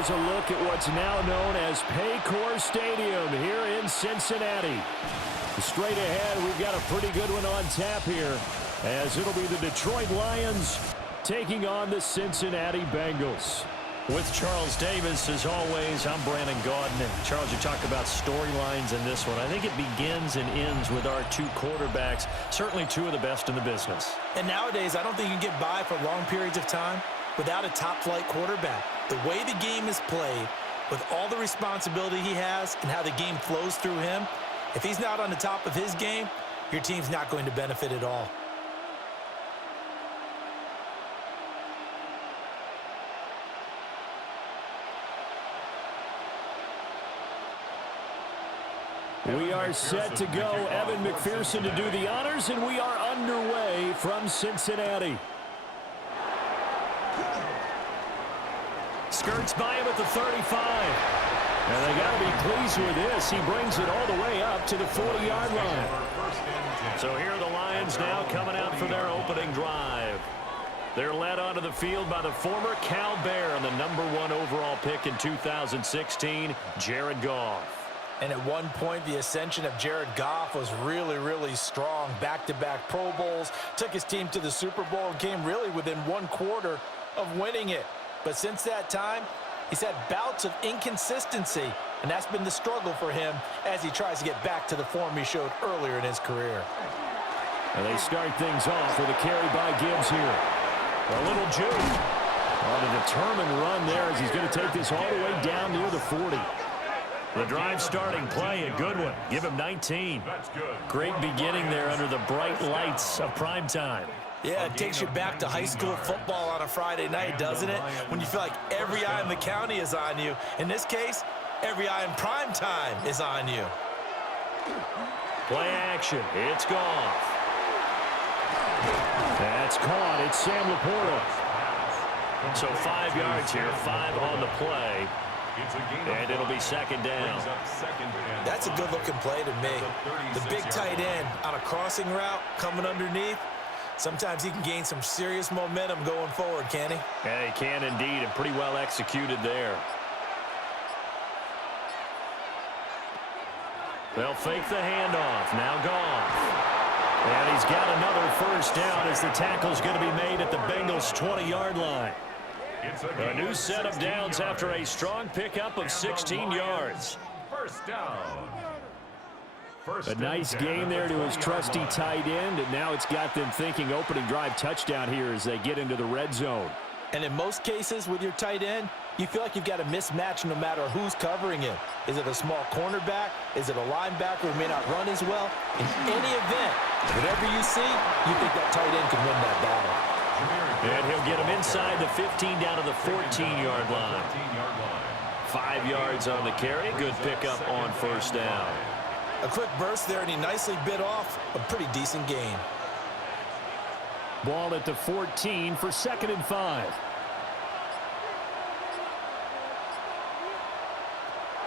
there's a look at what's now known as Paycor Stadium here in Cincinnati. Straight ahead, we've got a pretty good one on tap here, as it'll be the Detroit Lions taking on the Cincinnati Bengals. With Charles Davis, as always, I'm Brandon Gaudin. And Charles, you talk about storylines in this one. I think it begins and ends with our two quarterbacks, certainly two of the best in the business. And nowadays, I don't think you can get by for long periods of time without a top-flight quarterback. The way the game is played, with all the responsibility he has and how the game flows through him, if he's not on the top of his game, your team's not going to benefit at all. We are set to go. Evan McPherson to do the honors, and we are underway from Cincinnati. Skirts by him at the 35. And they got to be pleased with this. He brings it all the way up to the 40-yard line. So here are the Lions now coming out for their opening drive. They're led onto the field by the former Cal Bear and the #1 overall pick in 2016, Jared Goff. And at one point, the ascension of Jared Goff was really, really strong. Back-to-back Pro Bowls, took his team to the Super Bowl, and came really within one quarter of winning it. But since that time, he's had bouts of inconsistency, and that's been the struggle for him as he tries to get back to the form he showed earlier in his career. And they start things off with a carry by Gibbs here. A little juke. On a determined run there as he's going to take this all the way down near the 40. The drive starting play, a good one. Give him 19. Great beginning there under the bright lights of prime time. Yeah, it takes you back to high school football on a Friday night, doesn't it? When you feel like every eye in the county is on you. In this case, every eye in prime time is on you. Play action. It's Goff. That's caught. It's Sam Laporta. So 5 yards here, 5 on the play. And it'll be second down. That's a good-looking play to me. The big tight end on a crossing route coming underneath. Sometimes he can gain some serious momentum going forward, can he? Yeah, he can indeed, and pretty well executed there. They'll fake the handoff. Now Goff. And he's got another first down as the tackle's going to be made at the Bengals' 20-yard line. A new set of downs after a strong pickup of 16 yards. First down. A nice gain there to his trusty tight end, and now it's got them thinking opening drive touchdown here as they get into the red zone. And in most cases with your tight end, you feel like you've got a mismatch no matter who's covering him. Is it a small cornerback? Is it a linebacker who may not run as well? In any event, whatever you see, you think that tight end can win that battle. And he'll get him inside the 15 down to the 14-yard line. 5 yards on the carry. Good pickup on first down. A quick burst there, and he nicely bit off a pretty decent gain. Ball at the 14 for 2nd and 5.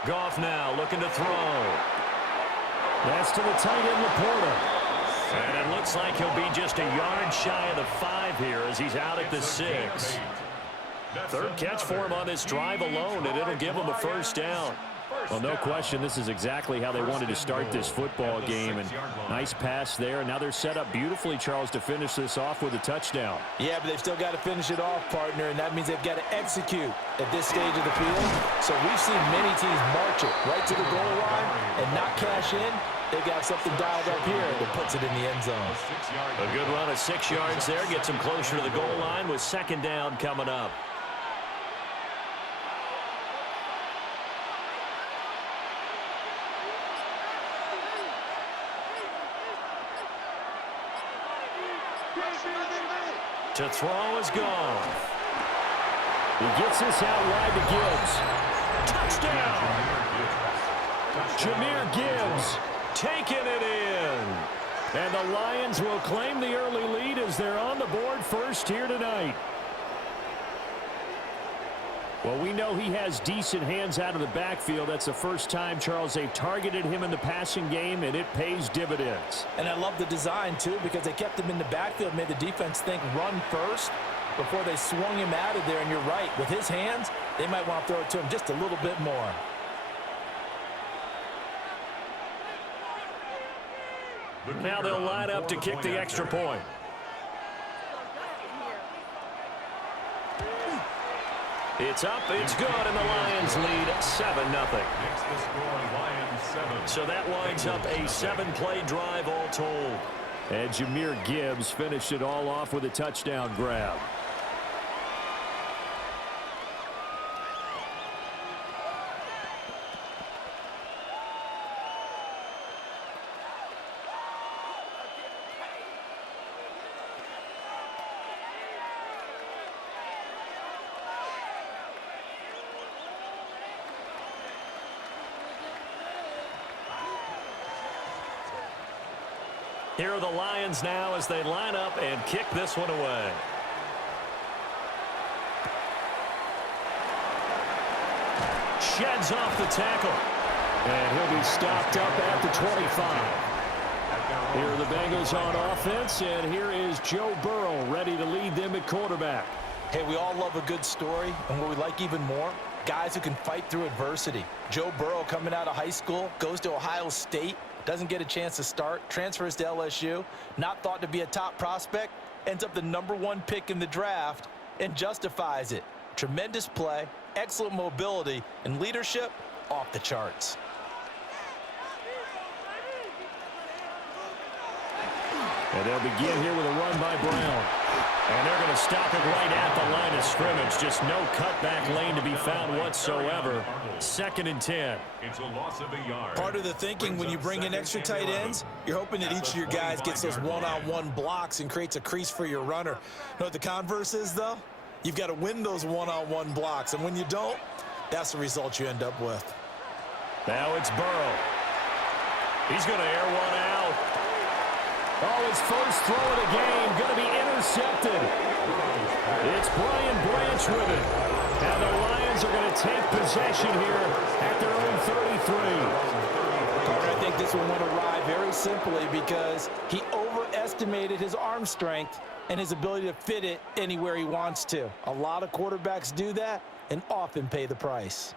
Goff now looking to throw. That's to the tight end, Laporta. And it looks like he'll be just a yard shy of the 5 here as he's out at the 6. Third catch for him on this drive alone, and it'll give him a first down. Well, no question, this is exactly how they wanted to start this football game. And nice pass there. And now they're set up beautifully, Charles, to finish this off with a touchdown. Yeah, but they've still got to finish it off, partner, and that means they've got to execute at this stage of the field. So we've seen many teams march it right to the goal line and not cash in. They've got something dialed up here that puts it in the end zone. A good run of 6 yards there. Gets him closer to the goal line with second down coming up. To throw is Goff. He gets this out wide to Gibbs. Touchdown! Jahmyr Gibbs taking it in. And the Lions will claim the early lead as they're on the board first here tonight. Well, we know he has decent hands out of the backfield. That's the first time, Charles, they've targeted him in the passing game, and it pays dividends. And I love the design, too, because they kept him in the backfield, made the defense think run first. before they swung him out of there. And you're right, with his hands, they might want to throw it to him just a little bit more. Now they'll line up to kick the extra point. It's up, it's good, and the Lions lead 7-0. So that lines up a 7-play drive all told. And Jahmyr Gibbs finished it all off with a touchdown grab. Here are the Lions now as they line up and kick this one away. Sheds off the tackle. And he'll be stopped up at the 25. Here are the Bengals on offense, and here is Joe Burrow ready to lead them at quarterback. Hey, we all love a good story, and what we like even more, guys who can fight through adversity. Joe Burrow coming out of high school, goes to Ohio State, doesn't get a chance to start, transfers to LSU, not thought to be a top prospect, ends up the #1 pick in the draft, and justifies it. Tremendous play, excellent mobility, and leadership off the charts. And they'll begin here with a run by Brown. And they're going to stop it right at the line of scrimmage. Just no cutback lane to be found whatsoever. 2nd and 10. It's a loss of a yard. Part of the thinking when you bring in extra tight ends, you're hoping that each of your guys gets those one-on-one blocks and creates a crease for your runner. You know what the converse is, though? You've got to win those one-on-one blocks. And when you don't, that's the result you end up with. Now it's Burrow. He's going to air one out. Oh, his first throw of the game going to be intercepted. It's Brian Branch with it. And the Lions are going to take possession here at their own 33. I think this one went awry very simply because he overestimated his arm strength and his ability to fit it anywhere he wants to. A lot of quarterbacks do that and often pay the price.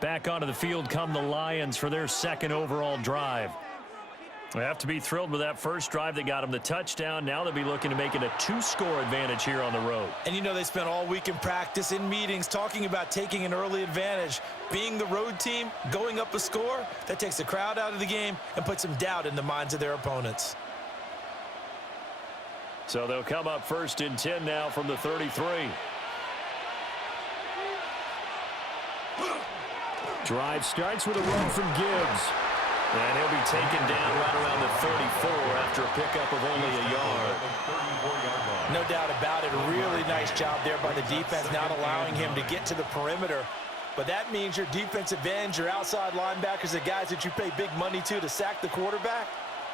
Back onto the field come the Lions for their 2nd overall drive. They have to be thrilled with that first drive that got them the touchdown. Now they'll be looking to make it a 2-score advantage here on the road. And you know they spent all week in practice, in meetings, talking about taking an early advantage. Being the road team, going up a score, that takes the crowd out of the game and puts some doubt in the minds of their opponents. So they'll come up 1st and 10 now from the 33. Drive starts with a run from Gibbs. And he'll be taken down right around the 34 after a pickup of only a yard. No doubt about it. Really nice job there by the defense, not allowing him to get to the perimeter. But that means your defensive ends, your outside linebackers, the guys that you pay big money to sack the quarterback,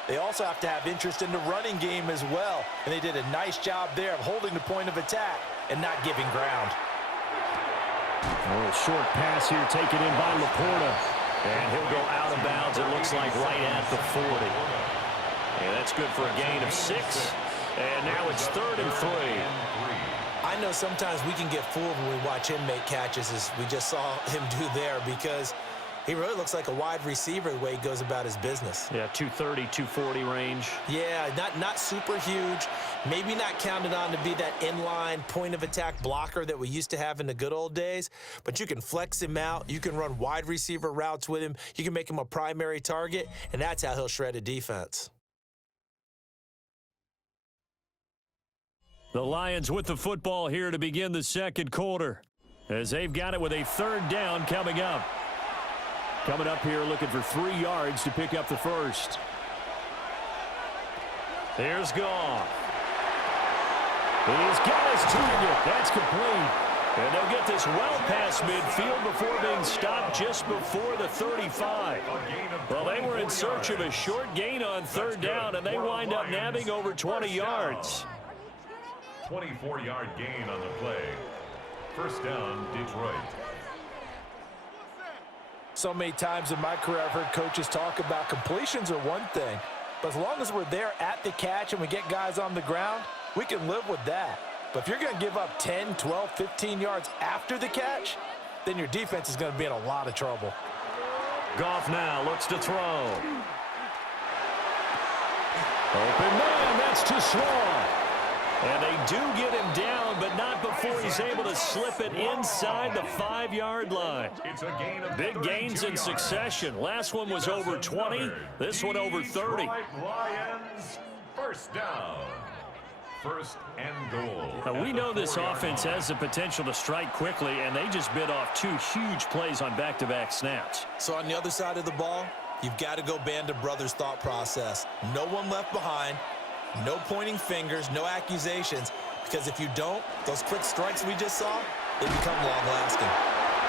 they also have to have interest in the running game as well. And they did a nice job there of holding the point of attack and not giving ground. A little short pass here taken in by Laporta. And he'll go out of bounds, it looks like, right at the 40. And that's good for a gain of 6. And now it's 3rd and 3. I know sometimes we can get fooled when we watch him make catches, as we just saw him do there, because he really looks like a wide receiver the way he goes about his business. Yeah, 230, 240 range. Yeah, not super huge. Maybe not counted on to be that inline point-of-attack blocker that we used to have in the good old days. But you can flex him out. You can run wide receiver routes with him. You can make him a primary target, and that's how he'll shred a defense. The Lions with the football here to begin the 2nd quarter, as they've got it with a 3rd down coming up. Coming up here looking for 3 yards to pick up the first. Here's Goff. He's got his target. That's complete. And they'll get this well past midfield before being stopped just before the 35. Well, they were in search of a short gain on 3rd down, and they wind up nabbing over 20 yards. 24-yard gain on the play. 1st down, Detroit. So many times in my career I've heard coaches talk about completions are one thing, but as long as we're there at the catch and we get guys on the ground, we can live with that. But if you're going to give up 10, 12, 15 yards after the catch, then your defense is going to be in a lot of trouble. Goff now looks to throw. Open man, that's too small. And they do get him down, but not before he's able to slip it inside the 5-yard line. Big gains in succession. Last one was over 20. This one over 30. Lions, first down. First and goal. Now, we know this offense has the potential to strike quickly, and they just bit off 2 huge plays on back-to-back snaps. So on the other side of the ball, you've got to go Band of Brothers thought process. No one left behind. No pointing fingers, no accusations, because if you don't, those quick strikes we just saw, they become long-lasting.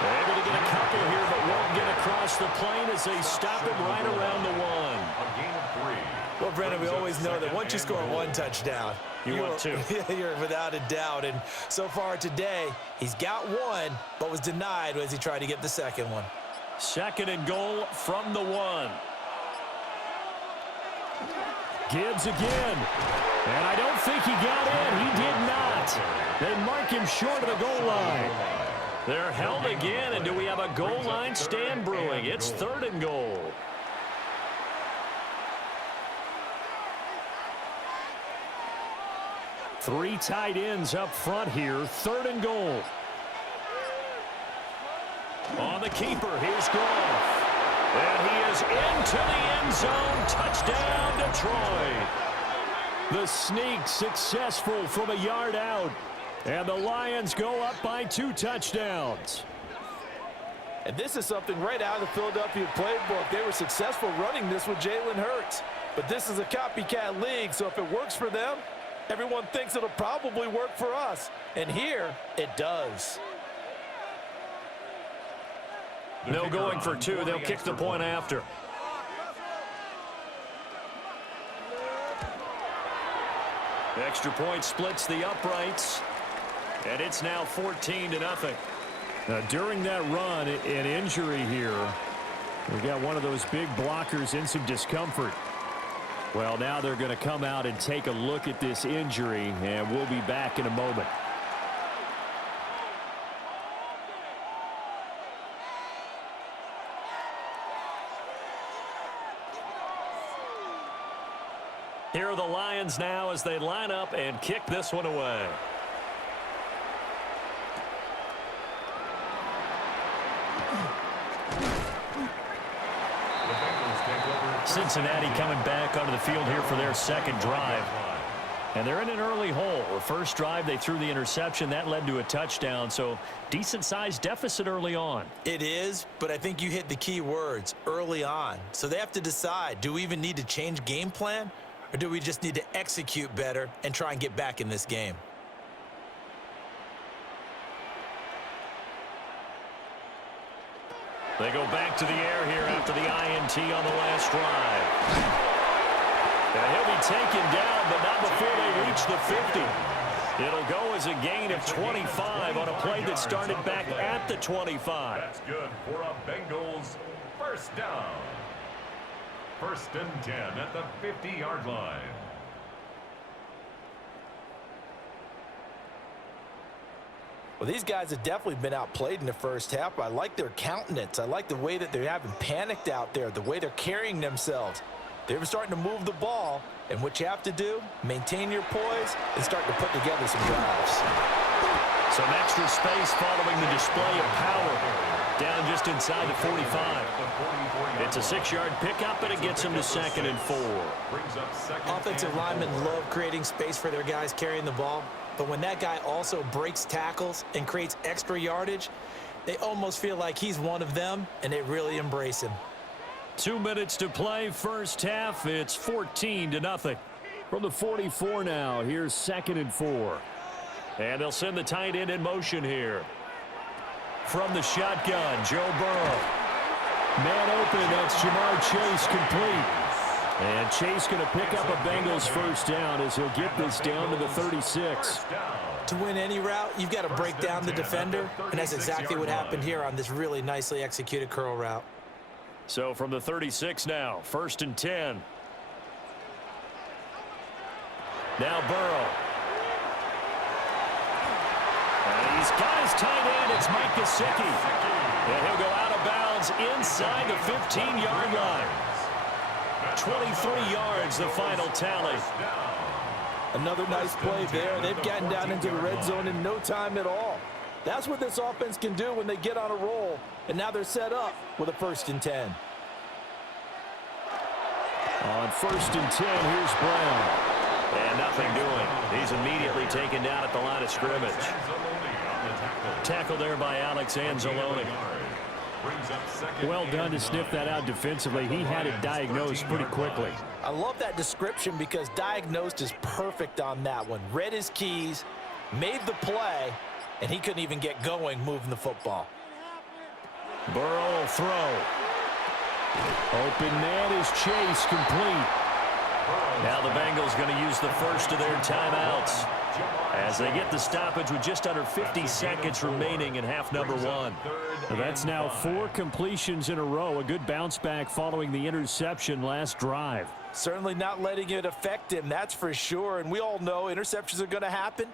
They're able to get a couple here, but won't get across the plane as they stop him right around the 1. A gain of 3. Well, Brennan, we always know that once you score 1 touchdown, you want 2. You're without a doubt. And so far today, he's got 1, but was denied as he tried to get the second one. Second and goal from the 1. Gibbs again. And I don't think he got in. He did not. They mark him short of the goal line. They're held again, and do we have a goal line stand brewing? It's 3rd and goal. Three tight ends up front here. 3rd and goal. On the keeper, here's Goff. And he is into the end zone. Touchdown, Detroit. The sneak successful from a yard out. And the Lions go up by 2 touchdowns. And this is something right out of the Philadelphia playbook. They were successful running this with Jalen Hurts. But this is a copycat league, so if it works for them, everyone thinks it'll probably work for us. And here, it does. No going for 2. They'll kick the point after. Extra point splits the uprights. And it's now 14-0. Now, during that run, an injury here. We got one of those big blockers in some discomfort. Well, now they're going to come out and take a look at this injury, and we'll be back in a moment. Here are the Lions now as they line up and kick this one away. Cincinnati coming back onto the field here for their second drive. And they're in an early hole. The first drive, they threw the interception. That led to a touchdown, so decent-sized deficit early on. It is, but I think you hit the key words, early on. So they have to decide, do we even need to change game plan, or do we just need to execute better and try and get back in this game? They go back to the air here after the INT on the last drive. And he'll be taken down, but not before they reach the 50. It'll go as a gain of 25 on a play that started back at the 25. That's good for a Bengals first down. 1st and 10 at the 50-yard line. Well, these guys have definitely been outplayed in the first half, but I like their countenance. I like the way that they're having panicked out there, the way they're carrying themselves. They're starting to move the ball, and what you have to do, maintain your poise and start to put together some drives. Some extra space following the display of power. Down just inside the 45. It's a 6-yard pickup, and it gets them to 2nd and 4. Offensive linemen love creating space for their guys carrying the ball. But when that guy also breaks tackles and creates extra yardage, they almost feel like he's one of them, and they really embrace him. 2 minutes to play, first half. It's 14-0. From the 44 now, here's 2nd and 4. And they'll send the tight end in motion here. From the shotgun, Joe Burrow. Man open, that's Jamar Chase complete. And Chase going to pick up a Bengals first down as he'll get this down to the 36. To win any route, you've got to break down the defender, and that's exactly what happened here on this really nicely executed curl route. So from the 36 now, 1st and 10. Now Burrow. And he's got his tight end. It's Mike Gesicki. And he'll go out of bounds inside the 15-yard line. 23 yards, the final tally. Another nice play there. They've gotten down into the red zone in no time at all. That's what this offense can do when they get on a roll. And now they're set up with a 1st and 10. On 1st and 10, here's Brown. And nothing doing. He's immediately taken down at the line of scrimmage. Tackle there by Alex Anzalone. Well done to sniff that out defensively. He had it diagnosed pretty quickly. I love that description because diagnosed is perfect on that one. Read his keys, made the play, and he couldn't even get going moving the football. Burrow will throw. Open man is Chase, complete. Now the Bengals going to use the first of their timeouts as they get the stoppage with just under 50 seconds remaining in half number 1. That's now 4 completions in a row. A good bounce back following the interception last drive. Certainly not letting it affect him, that's for sure. And we all know interceptions are going to happen.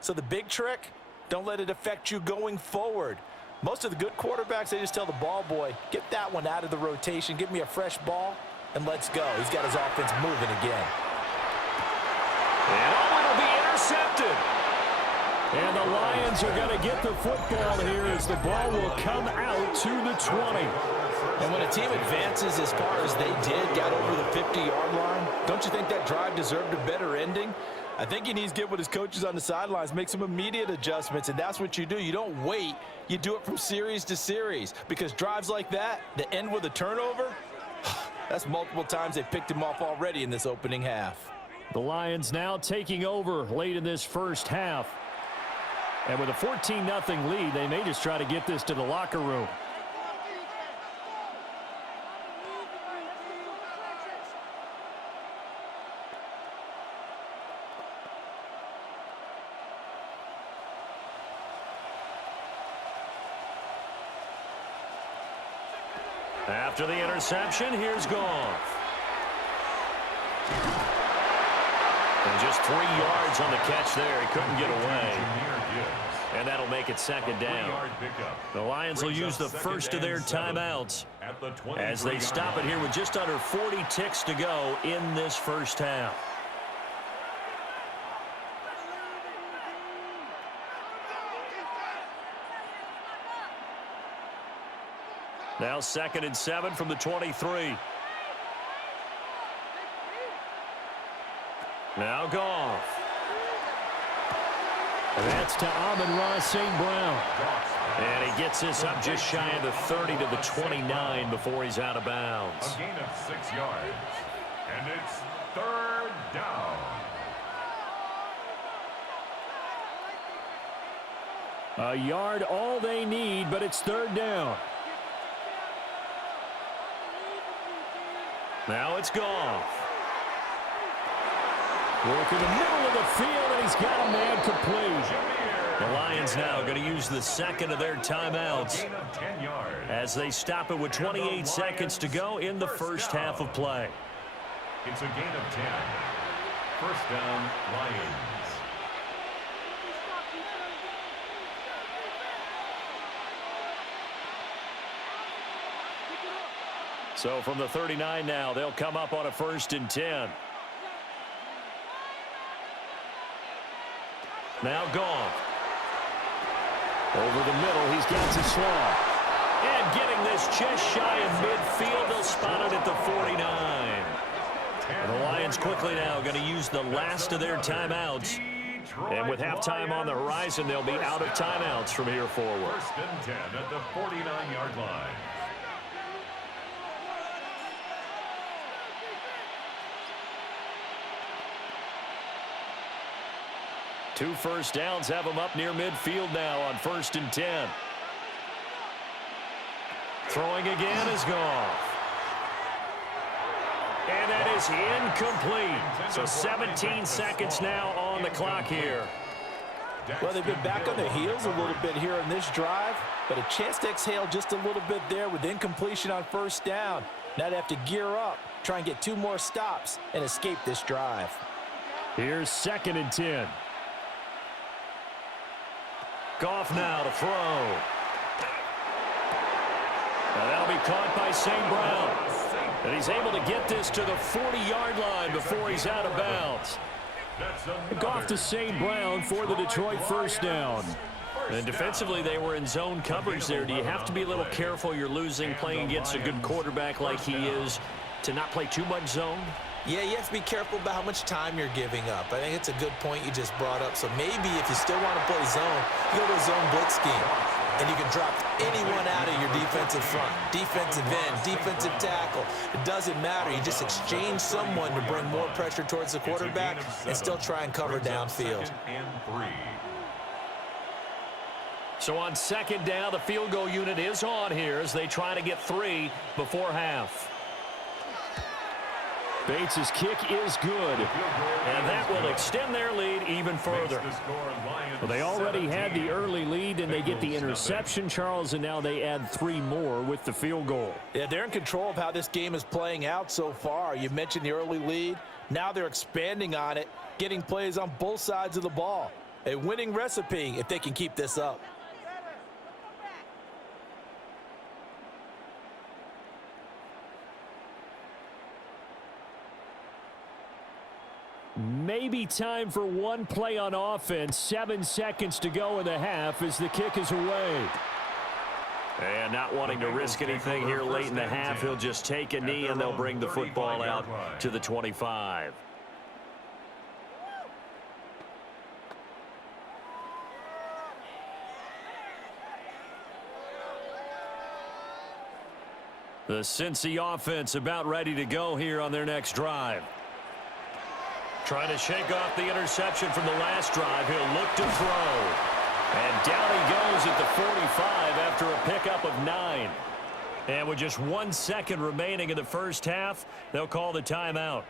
So the big trick, don't let it affect you going forward. Most of the good quarterbacks, they just tell the ball boy, get that one out of the rotation, give me a fresh ball, and let's go. He's got his offense moving again. And it'll be intercepted. And the Lions are going to get the football here as the ball will come out to the 20. And when a team advances as far as they did, got over the 50-yard line, don't you think that drive deserved a better ending? I think he needs to get with his coaches on the sidelines, make some immediate adjustments, and that's what you do. You don't wait. You do it from series to series because drives like that end with a turnover, that's multiple times they picked him off already in this opening half. The Lions now taking over late in this first half. And with a 14-0 lead, they may just try to get this to the locker room. After the interception, here's Goff. And just 3 yards on the catch there. He couldn't get away. And that'll make it 2nd down. The Lions will use the first of their timeouts as they stop it here with just under 40 ticks to go in this first half. Now 2nd and 7 from the 23. Now Goff. That's to Amon-Ra St. Brown. And he gets this up just shy of the 30 to the 29 before he's out of bounds. A gain of 6 yards. And it's 3rd down. A yard all they need, but it's 3rd down. Now it's Goff. Work in the middle of the field, and he's got a man complete. The Lions now going to use the 2nd of their timeouts Gain of 10 yards. as they stop it with 28 seconds to go in the first half of play. It's a gain of 10. 1st down, Lions. So from the 39 now, they'll come up on a 1st and 10. Now Goff. Over the middle, he's got to Slaw. And getting this just shy of midfield, they'll spot it at the 49. And the Lions quickly now going to use the last of their timeouts. And with halftime on the horizon, they'll be out of timeouts from here forward. 1st and 10 at the 49-yard line. Two first downs have them up near midfield now on 1st and 10. Throwing again is Goff. And that is incomplete. So 17 seconds now on the clock here. Well, they've been back on their heels a little bit here on this drive, but a chance to exhale just a little bit there with incompletion on 1st down. Now they have to gear up, try and get 2 more stops, and escape this drive. Here's 2nd and 10. Goff now to throw. And that'll be caught by St. Brown. And he's able to get this to the 40-yard line before he's out of bounds. Goff to St. Brown for the Detroit first down. And defensively, they were in zone coverage there. Do you have to be a little careful you're losing playing against a good quarterback like he is to not play too much zone? Yeah, you have to be careful about how much time you're giving up. I think it's a good point you just brought up. So maybe if you still want to play zone, you go to a zone blitz scheme. And you can drop anyone out of your defensive front, defensive end, defensive tackle. It doesn't matter. You just exchange someone to bring more pressure towards the quarterback and still try and cover downfield. So on second down, the field goal unit is on here as they try to get 3 before half. Bates' kick is good. And that will extend their lead even further. Well, they already had the early lead, and they get the interception, Charles, and now they add 3 more with the field goal. Yeah, they're in control of how this game is playing out so far. You mentioned the early lead. Now they're expanding on it, getting plays on both sides of the ball. A winning recipe if they can keep this up. Maybe time for one play on offense. 7 seconds to go in the half as the kick is away. And not wanting to risk anything here late in the half, he'll just take a knee and they'll bring the football out to the 25. The Cincy offense about ready to go here on their next drive. Trying to shake off the interception from the last drive. He'll look to throw. And down he goes at the 45 after a pickup of 9. And with just 1 second remaining in the first half, they'll call the timeout.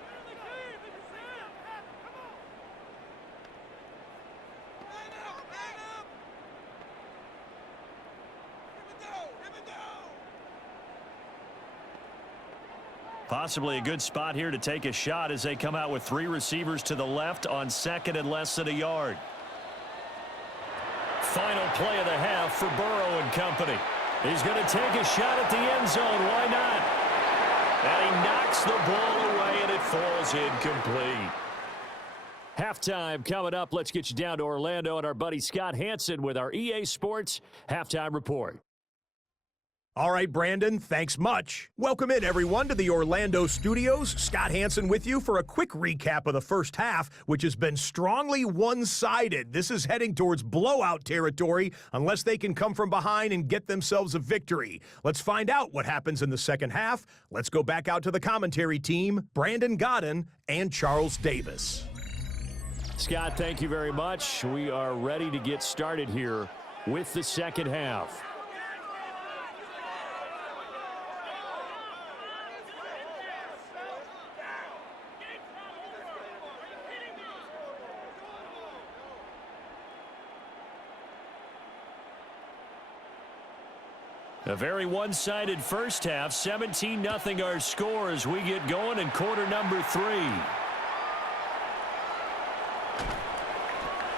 Possibly a good spot here to take a shot as they come out with 3 receivers to the left on second and less than a yard. Final play of the half for Burrow and company. He's going to take a shot at the end zone. Why not? And he knocks the ball away, and it falls incomplete. Halftime coming up. Let's get you down to Orlando and our buddy Scott Hansen with our EA Sports Halftime Report. All right, Brandon, thanks much. Welcome in, everyone, to the Orlando studios. Scott Hansen with you for a quick recap of the first half, which has been strongly one-sided. This is heading towards blowout territory unless they can come from behind and get themselves a victory. Let's find out what happens in the second half. Let's go back out to the commentary team, Brandon Godden and Charles Davis. Scott, thank you very much. We are ready to get started here with the second half. A very one-sided first half. 17-0 our score as we get going in quarter number 3.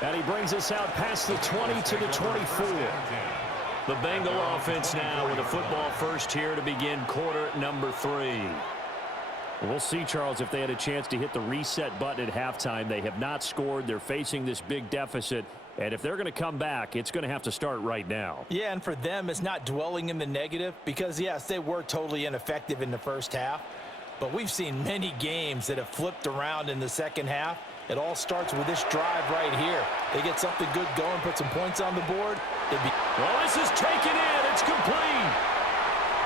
And he brings us out past the 20 to the 24. The Bengal offense now with a football first here to begin quarter number 3. We'll see, Charles, if they had a chance to hit the reset button at halftime. They have not scored. They're facing this big deficit. And if they're going to come back, it's going to have to start right now. Yeah, and for them, it's not dwelling in the negative because, yes, they were totally ineffective in the first half. But we've seen many games that have flipped around in the second half. It all starts with this drive right here. They get something good going, put some points on the board. Well, this is taken in. It's complete.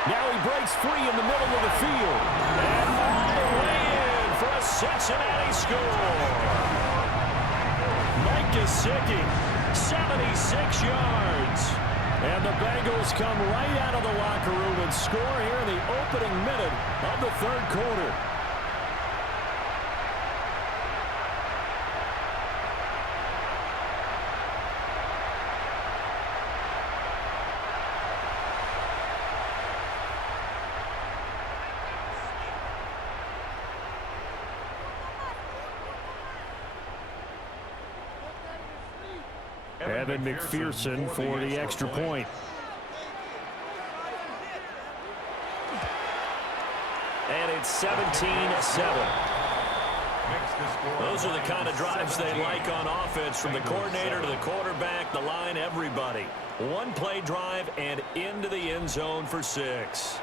Now he breaks free in the middle of the field. And all the way in for a Cincinnati score. Gesicki, 76 yards. And the Bengals come right out of the locker room and score here in the opening minute of the third quarter. Evan McPherson for the extra point. And it's 17-7. Those are the kind of drives they like on offense, from the coordinator to the quarterback, the line, everybody. One play drive and into the end zone for 6.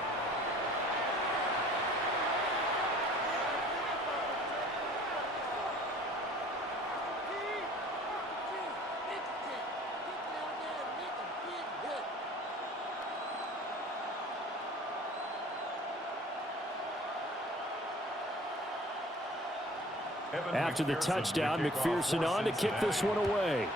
After the touchdown, McPherson on to kick this one away.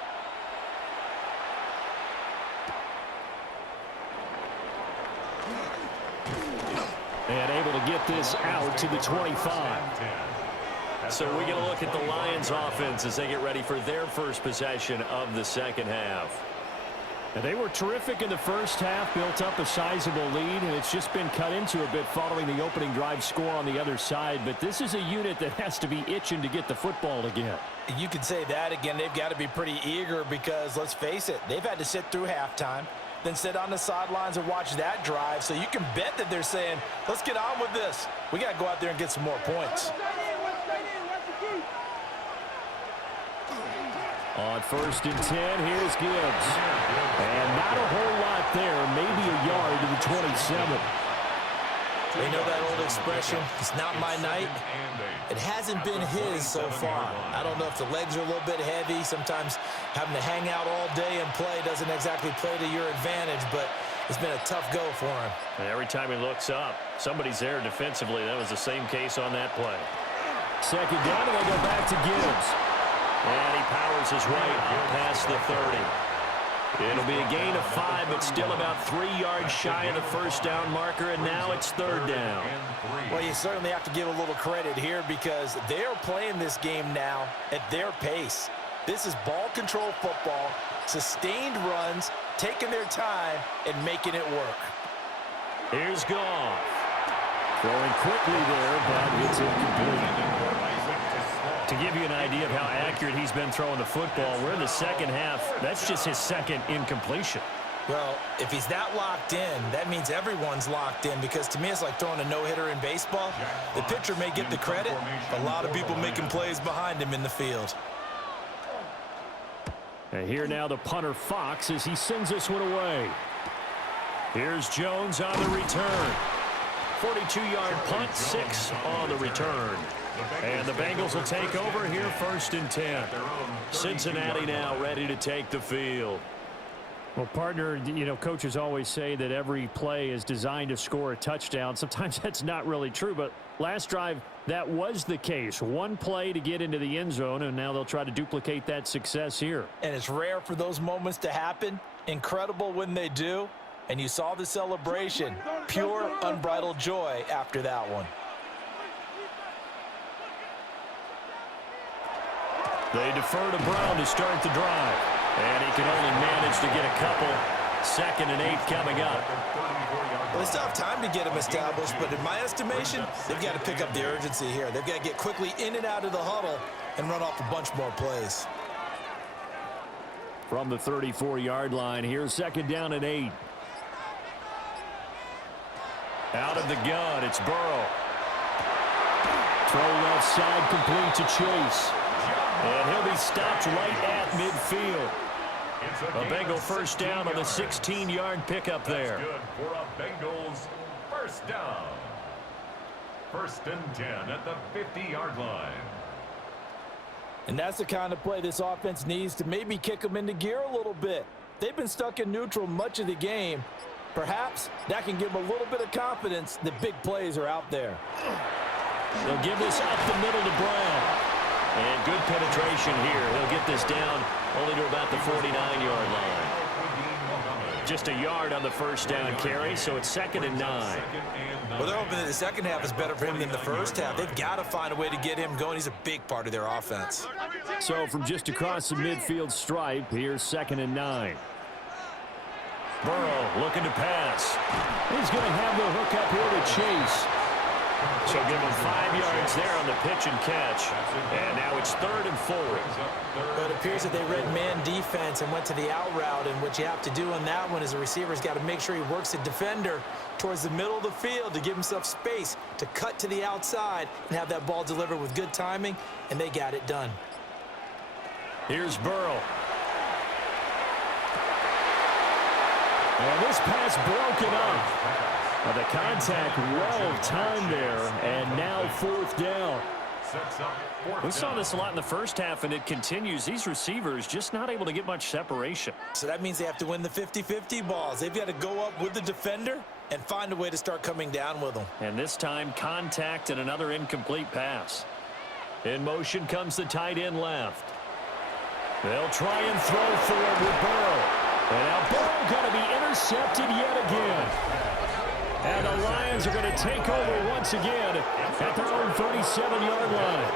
And able to get this out to the 25. So we're going to look at the Lions offense as they get ready for their first possession of the second half. Now, they were terrific in the first half, built up a sizable lead, and it's just been cut into a bit following the opening drive score on the other side. But this is a unit that has to be itching to get the football again. You could say that again. They've got to be pretty eager because, let's face it, they've had to sit through halftime, then sit on the sidelines and watch that drive. So you can bet that they're saying, let's get on with this. We got to go out there and get some more points. On 1st and 10, here's Gibbs. And not a whole lot there, maybe a yard to the 27. You know that old expression, it's not my night? It hasn't been his so far. I don't know if the legs are a little bit heavy. Sometimes having to hang out all day and play doesn't exactly play to your advantage, but it's been a tough go for him. And every time he looks up, somebody's there defensively. That was the same case on that play. Second down, and they go back to Gibbs. And he powers his way up past the 30. It'll be a gain of 5, but still about 3 yards shy of the first down marker, and now it's 3rd down. Well, you certainly have to give a little credit here because they're playing this game now at their pace. This is ball control football, sustained runs, taking their time, and making it work. Here's Goff. Throwing quickly there, but it's incomplete. To give you an idea of how accurate he's been throwing the football, we're in the second half. That's just his second incompletion. Well, if he's that locked in, that means everyone's locked in, because to me it's like throwing a no-hitter in baseball. The pitcher may get the credit, but a lot of people making plays behind him in the field. And here now the punter Fox as he sends this one away. Here's Jones on the return. 42-yard punt, 6 on the return. And the Bengals will take over here 1st and 10. Cincinnati now ready to take the field. Well, partner, you know, coaches always say that every play is designed to score a touchdown. Sometimes that's not really true, but last drive, that was the case. One play to get into the end zone, and now they'll try to duplicate that success here. And it's rare for those moments to happen. Incredible when they do. And you saw the celebration. Pure, unbridled joy after that one. They defer to Brown to start the drive. And he can only manage to get a couple. 2nd and 8 coming up. Well, they still have time to get them established, but in my estimation, they've got to pick up the urgency here. They've got to get quickly in and out of the huddle and run off a bunch more plays. From the 34-yard line, here's 2nd down and 8. Out of the gun, it's Burrow. Throw left side, complete to Chase. And he'll be stopped right at midfield. A Bengal first down on the 16-yard pickup there. That's good for a Bengals first down. 1st and 10 at the 50-yard line. And that's the kind of play this offense needs to maybe kick them into gear a little bit. They've been stuck in neutral much of the game. Perhaps that can give them a little bit of confidence that big plays are out there. They'll give this up the middle to Brown. And good penetration here. He'll get this down only to about the 49-yard line. Just a yard on the first down carry, so it's 2nd and 9. Well, they're hoping that the second half is better for him than the first half. They've got to find a way to get him going. He's a big part of their offense. So from just across the midfield stripe, here's 2nd and 9. Burrow looking to pass. He's going to have the hook up here to Chase. So give him 5 yards there on the pitch and catch. And now it's 3rd and 4. But it appears that they read man defense and went to the out route. And what you have to do on that one is the receiver's got to make sure he works the defender towards the middle of the field to give himself space to cut to the outside and have that ball delivered with good timing. And they got it done. Here's Burrow. And this pass broken up. The contact well timed there, and now 4th down. We saw this a lot in the first half, and it continues. These receivers just not able to get much separation. So that means they have to win the 50-50 balls. They've got to go up with the defender and find a way to start coming down with them. And this time, contact and another incomplete pass. In motion comes the tight end left. They'll try and throw for it with Burrow. And now Burrow going to be intercepted yet again. And the Lions are going to take over once again at their own 37-yard line.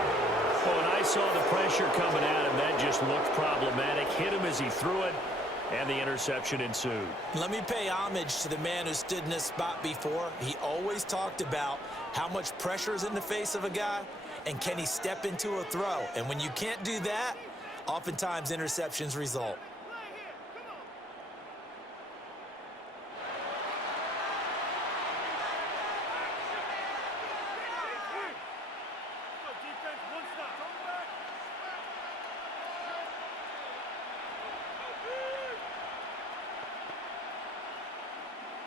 Well, when I saw the pressure coming at him, that just looked problematic. Hit him as he threw it, and the interception ensued. Let me pay homage to the man who stood in this spot before. He always talked about how much pressure is in the face of a guy, and can he step into a throw. And when you can't do that, oftentimes interceptions result.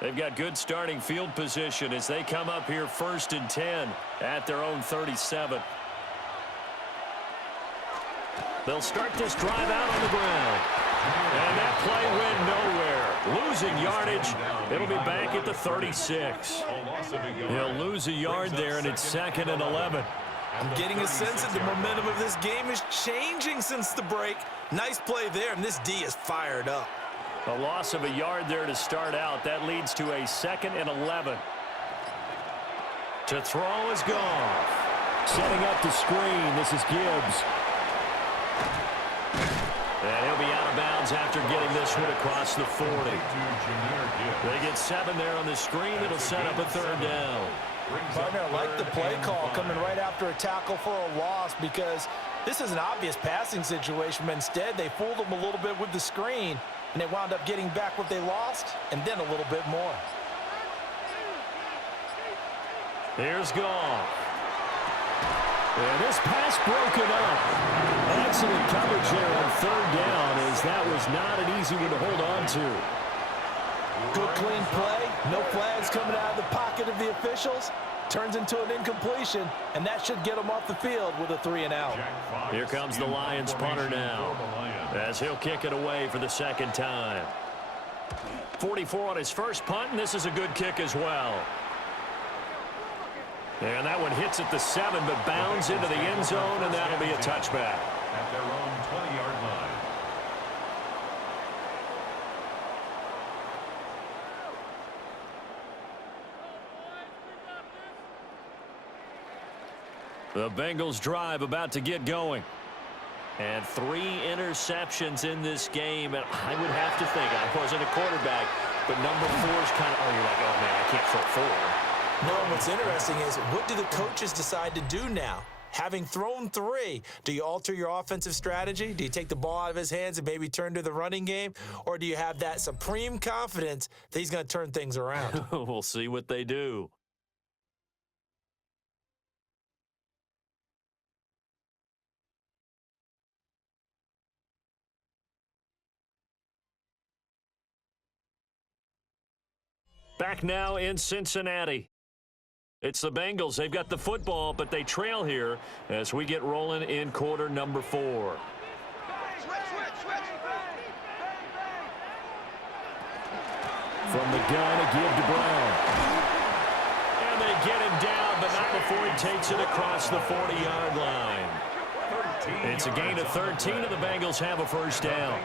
They've got good starting field position as they come up here 1st and 10 at their own 37. They'll start this drive out on the ground. And that play went nowhere. Losing yardage. It'll be back at the 36. He'll lose a yard there, and it's 2nd and 11. I'm getting a sense that the momentum of this game is changing since the break. Nice play there, and this D is fired up. A loss of a yard there to start out. That leads to a 2nd and 11. To throw is Goff. Setting up the screen. This is Gibbs. And he'll be out of bounds after getting this one across the 40. They get 7 there on the screen. It'll set up a 3rd down. Partner, I like the play call coming right after a tackle for a loss because this is an obvious passing situation, but instead they fooled them a little bit with the screen, and they wound up getting back what they lost and then a little bit more. Here's Goff. And this pass broken up. Excellent coverage there on 3rd down, as that was not an easy one to hold on to. Good clean play. No flags coming out of the pocket of the officials. Turns into an incompletion, and that should get him off the field with a 3 and out. Here comes the Lions punter now, as he'll kick it away for the 2nd time. 44 on his first punt, and this is a good kick as well. And that one hits at the 7, but bounds into the end zone, and that'll be a touchback. At their own 20-yard line. The Bengals drive about to get going. And 3 interceptions in this game. And I would have to think, I wasn't a quarterback, but number 4 is kind of, oh, you're like, oh, man, I can't throw 4. No, what's interesting is what do the coaches decide to do now? Having thrown 3, do you alter your offensive strategy? Do you take the ball out of his hands and maybe turn to the running game? Or do you have that supreme confidence that he's going to turn things around? We'll see what they do. Back now in Cincinnati. It's the Bengals. They've got the football, but they trail here as we get rolling in quarter number 4. From the gun, a give to Brown. And they get him down, but not before he takes it across the 40-yard line. It's a gain of 13, and the Bengals have a first down.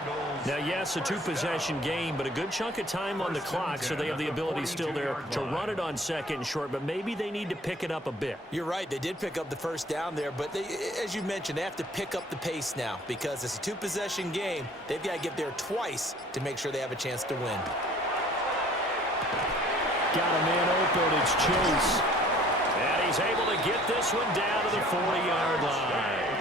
Now, yes, a 2-possession game, but a good chunk of time on the clock, so they have the ability still there to run it on 2nd and short, but maybe they need to pick it up a bit. You're right. They did pick up the first down there, but as you mentioned, they have to pick up the pace now because it's a 2-possession game. They've got to get there twice to make sure they have a chance to win. Got a man open. It's Chase. And he's able to get this one down to the 40-yard line.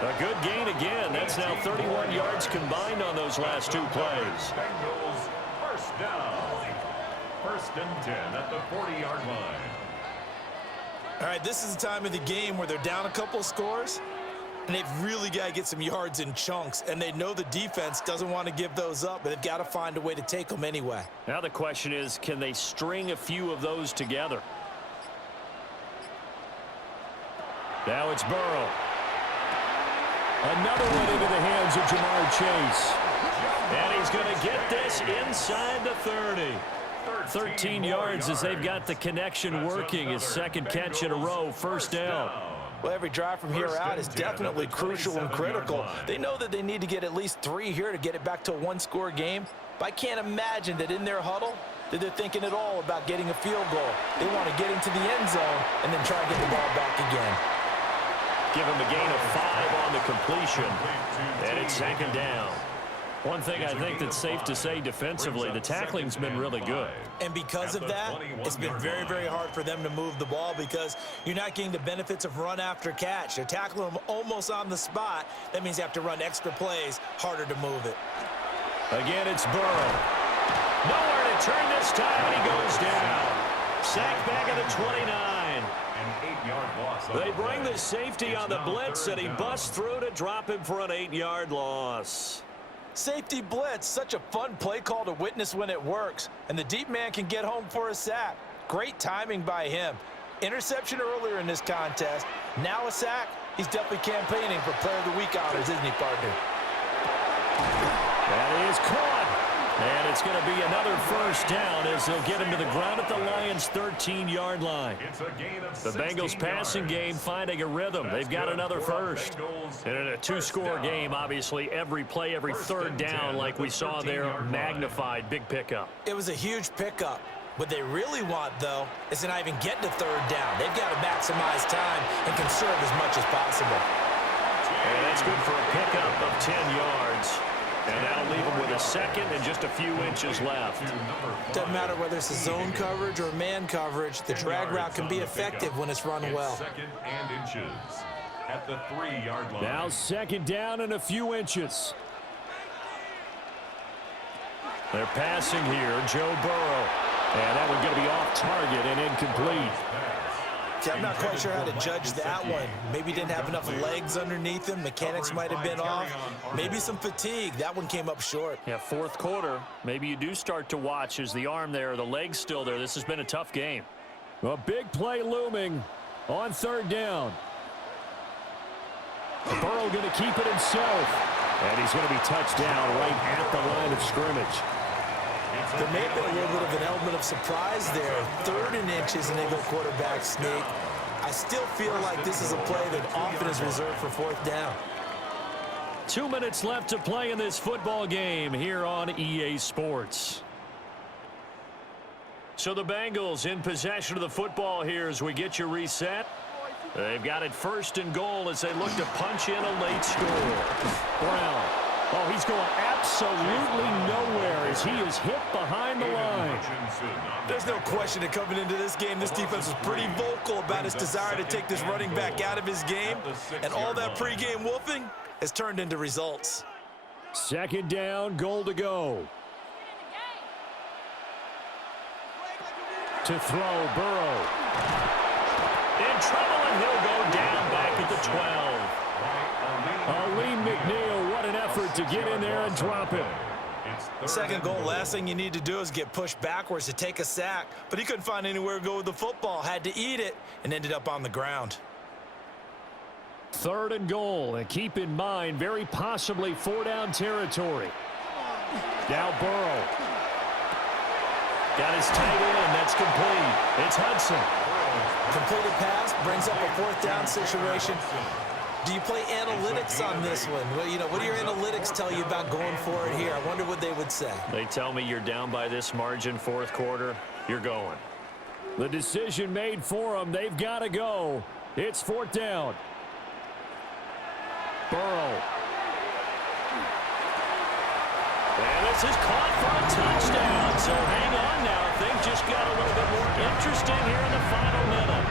A good gain again. That's now 31 yards combined on those last two plays. Bengals first down. First and 10 at the 40-yard line. All right, this is the time of the game where they're down a couple scores, and they've really got to get some yards in chunks, and they know the defense doesn't want to give those up, but they've got to find a way to take them anyway. Now the question is, can they string a few of those together? Now it's Burrow. Another one into the hands of Jamar Chase. And he's going to get this inside the 30. 13 yards as they've got the connection working. His second catch in a row, first down. Well, every drive from here out is definitely crucial and critical. They know that they need to get at least 3 here to get it back to a one-score game. But I can't imagine that in their huddle that they're thinking at all about getting a field goal. They want to get into the end zone and then try to get the ball back again. Give him a gain of 5 on the completion. And it's second down. One thing I think that's safe to say defensively, the tackling's been really good. And because of that, it's been very, very hard for them to move the ball because you're not getting the benefits of run after catch. They're tackling them almost on the spot. That means you have to run extra plays, harder to move it. Again, it's Burrow. Nowhere to turn this time, and he goes down. Sacked back at the 29. They bring the safety on the blitz, and he busts through to drop him for an 8-yard loss. Safety blitz, such a fun play call to witness when it works. And the deep man can get home for a sack. Great timing by him. Interception earlier in this contest. Now a sack. He's definitely campaigning for Player of the Week honors, isn't he, partner? That is caught. And it's going to be another first down as they'll get him to the ground at the Lions' 13-yard line. The Bengals passing game finding a rhythm. They've got another first. And in a two-score game, obviously, every play, every third down, like we saw there, magnified, big pickup. It was a huge pickup. What they really want, though, is to not even get to third down. They've got to maximize time and conserve as much as possible. And that's good for a pickup of 10 yards. And that'll leave him with a second and just a few inches left. Doesn't matter whether it's a zone coverage or man coverage, the drag route can be effective when it's run well. Second and inches at the 3-yard line. Now second down and a few inches. They're passing here, Joe Burrow. And that one's going to be off target and incomplete. See, I'm not quite sure how to judge that one. Maybe didn't have enough legs underneath him. Mechanics might have been off. Maybe some fatigue. That one came up short. Yeah, fourth quarter. Maybe you do start to watch as the arm there, the leg's still there. This has been a tough game. A big play looming on third down. Burrow going to keep it himself. And he's going to be touched down right at the line of scrimmage. There may have been a little bit of an element of surprise there. 3rd and inches, and they go quarterback sneak. I still feel like this is a play that often is reserved for 4th down. 2 minutes left to play in this football game here on EA Sports. So the Bengals in possession of the football here as we get you reset. They've got it 1st and goal as they look to punch in a late score. Brown. Oh, he's going absolutely nowhere as he is hit behind the line. There's no question that coming into this game, this defense was pretty vocal about its desire to take this running back out of his game. And all that pregame wolfing has turned into results. Second down, goal to go. To throw, Burrow. In trouble, and he'll go down back at the 12. Aleem McNeil, what an effort to get in there and drop him. Second goal, last thing you need to do is get pushed backwards to take a sack. But he couldn't find anywhere to go with the football, had to eat it, and ended up on the ground. 3rd and goal, and keep in mind, very possibly 4-down territory. Now Burrow. Got his tight end, that's complete. It's Hudson. Completed pass, brings up a 4th down situation. Do you play analytics on this one? Well, you know, what do your analytics tell you about going for it here? I wonder what they would say. They tell me you're down by this margin 4th quarter, you're going. The decision made for them. They've got to go. It's 4th down. Burrow. And this is caught for a touchdown. So hang on now. Things just got a little bit more interesting here in the final minute.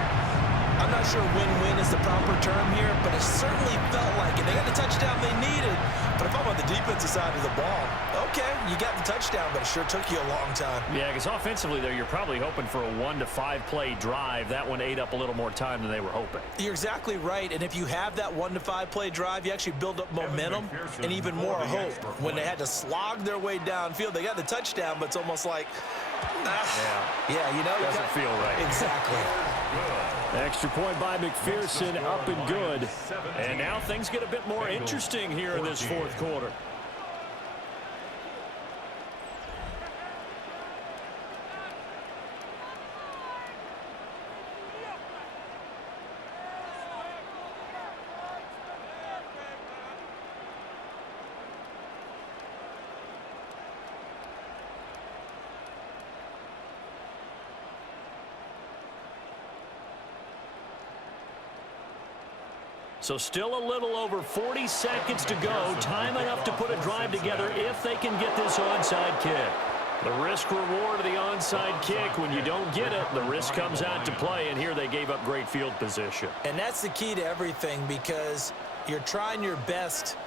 not sure win-win is the proper term here, but it certainly felt like it. They got the touchdown they needed, but if I'm on the defensive side of the ball, okay, you got the touchdown, but it sure took you a long time. Yeah, because offensively, though, you're probably hoping for a 1 to 5 play drive. That one ate up a little more time than they were hoping. You're exactly right, and if you have that 1 to 5 play drive, you actually build up momentum and even more hope. When they had to slog their way downfield, they got the touchdown, but it's almost like, yeah, you know, doesn't feel right. Exactly. Extra point by McPherson, up and good. And now things get a bit more interesting here in this fourth quarter. So still a little over 40 seconds to go. Time enough to put a drive together if they can get this onside kick. The risk reward of the onside kick, when you don't get it, the risk comes out to play, and here they gave up great field position. And that's the key to everything, because you're trying your best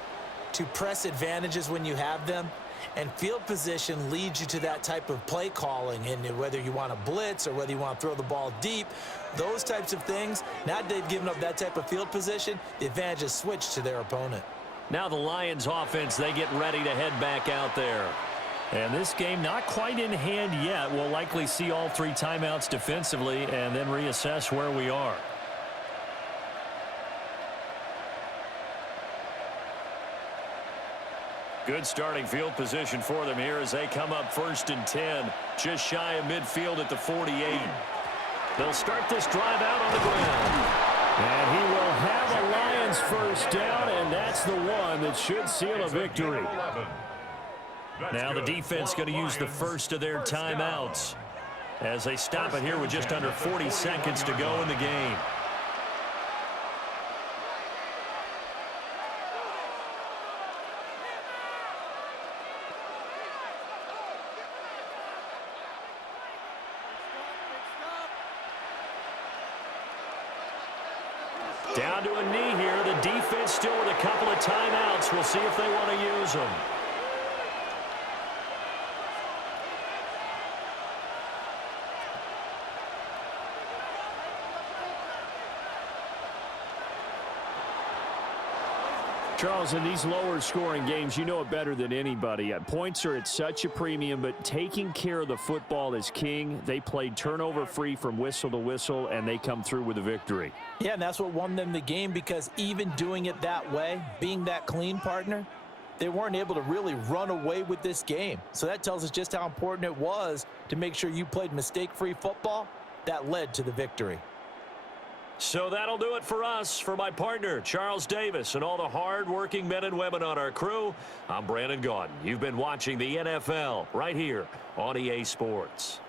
to press advantages when you have them, and field position leads you to that type of play calling, and whether you want to blitz or whether you want to throw the ball deep, those types of things. Now that they've given up that type of field position, the advantage is switched to their opponent. Now the Lions offense, they get ready to head back out there. And this game not quite in hand yet. We'll likely see all 3 timeouts defensively and then reassess where we are. Good starting field position for them here as they come up 1st and 10, just shy of midfield at the 48. They'll start this drive out on the ground. And he will have a Lions first down, and that's the one that should seal a victory. Now the defense going to use the first of their timeouts as they stop it here with just under 40 seconds to go in the game. Down to a knee here. The defense still with a couple of timeouts. We'll see if they want to use them. Charles, in these lower scoring games, you know it better than anybody. Points are at such a premium, but taking care of the football is king. They played turnover free from whistle to whistle, and they come through with a victory. Yeah, and that's what won them the game, because even doing it that way, being that clean partner, they weren't able to really run away with this game. So that tells us just how important it was to make sure you played mistake-free football. That led to the victory. So that'll do it for us. For my partner, Charles Davis, and all the hard-working men and women on our crew, I'm Brandon Gaudin. You've been watching the NFL right here on EA Sports.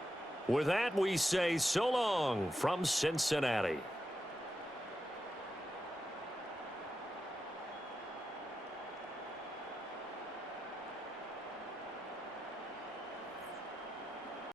With that, we say so long from Cincinnati.